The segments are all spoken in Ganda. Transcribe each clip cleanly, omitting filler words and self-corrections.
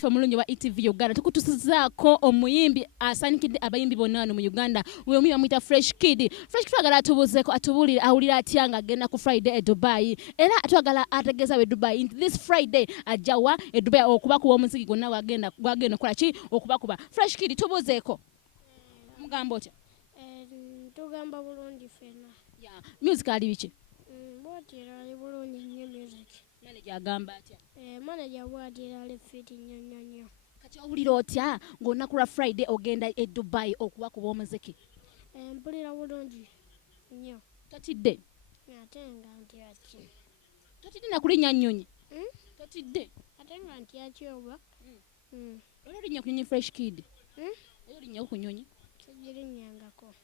waffe omulungi wa ETV Uganda tukutusizaako omuyimbi asaanikidde abayimbi bonna wano mu Uganda we omuyimbi bamuyita Fresh Kid twagala atubuuzeeko atubuulire awulira atya ng'agenda ku Friday e Dubai era twagala ategeeza we Dubai nti this Friday ajjawa e Dubai okubakuba omuziki gwonna gwagenda okukola ki okubakuba. Fresh Kid tubuuzeeko mugamba otya? Tugamba bulungi ffenna. Music ali biki? Bwatira ali bulungi nnyo music. Manager agamba atya? Manager bwatira ali fit nnyo. Kati owulira otya ng'olunaku lwa Friday ogenda e Dubai okubakuba omuziki? Mpulira bulungi nnyo. Totidde? Ate nga ntya ki? Totidde na kulinnya nnyonyi? Totidde? Ate nga ntya ki oba? Olwo linnya ku nyonyi Fresh Kid? Olwo linnya ku nyonyi? Sigirinnyangako.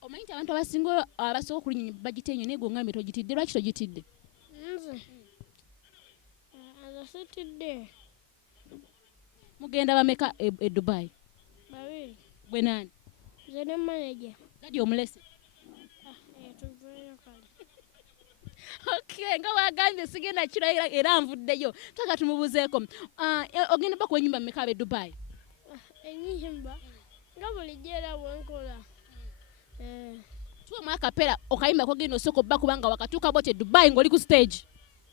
Omanyi nti abantu abasinga abasobola okulinnya bagita enyo naye gongambye togitidde. Lwaki togitidde? Nze sitidde. Mugenda bameka e Dubai? Babiri. Gwe nani? Nze ne manager. Dadi omulese? Tuveeyo kale. Okay, nga wagambye sigenda kiro era nvuddeyo. Twagala tumubuuzeeko. Ogenda bakuba ennyumba mmeka ab'e Dubai? Ennyimba nga bulijjo era bwenkola. Tuwe akapera okayimba kogenda osooka obba kubanga wakatuuka bote Dubai ng'oli ku stage.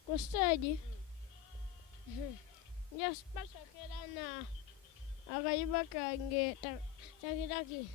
Ku stage? Just pasakera na akayimba kange takitaki.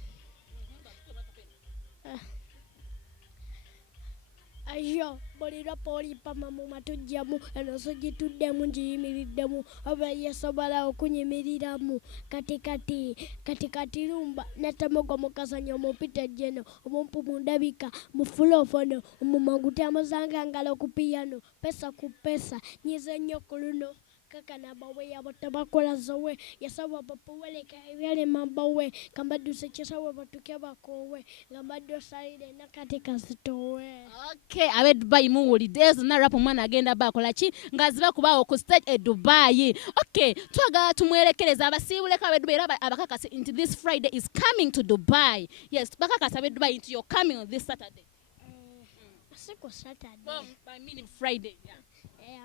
Ayo, bolira poli pama mu matujjamu enoso gituddemu ngiyimiriddemu oba yesobola okunyimiriramu kati lumba natamogo mukasanya omupita jeno omumpu mundabika mufulofono omumanguti amazanga ngalo ku piano pesa ku pesa nyize nnyo ku luno kaka nabawe yabo tabakola zowe yasaba bapuweleka ebyale mambawe kambaduse kisawe batuke bakowe ngambadde salide nakati kasitowe. Okay, ab'e Dubai muwulidde zonna rap omwana agenda bakola ki ng'aziba kubaawo ku stage e Dubai. Okay, twagala tumwerekereza abasiibuleko ab'e Dubai era abakakase nti this Friday is coming to Dubai. Yes, bakakasa ab'e Dubai nti you're coming on this Saturday. Siko Saturday. I mean Friday. Yeah.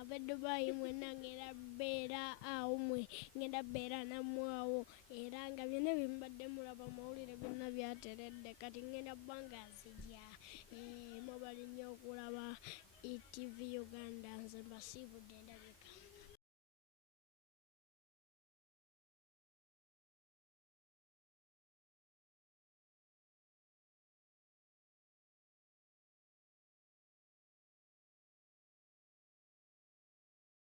Ab'e Dubai mwena ngenda beera awo mwe ngenda beera nammwe awo era nga byonna bimbadde mulaba mawulire byonna byateredde kati ngenda bbanga nzija mwebali nnyo okulaba ETV Uganda nze mbasiibudde ndabika.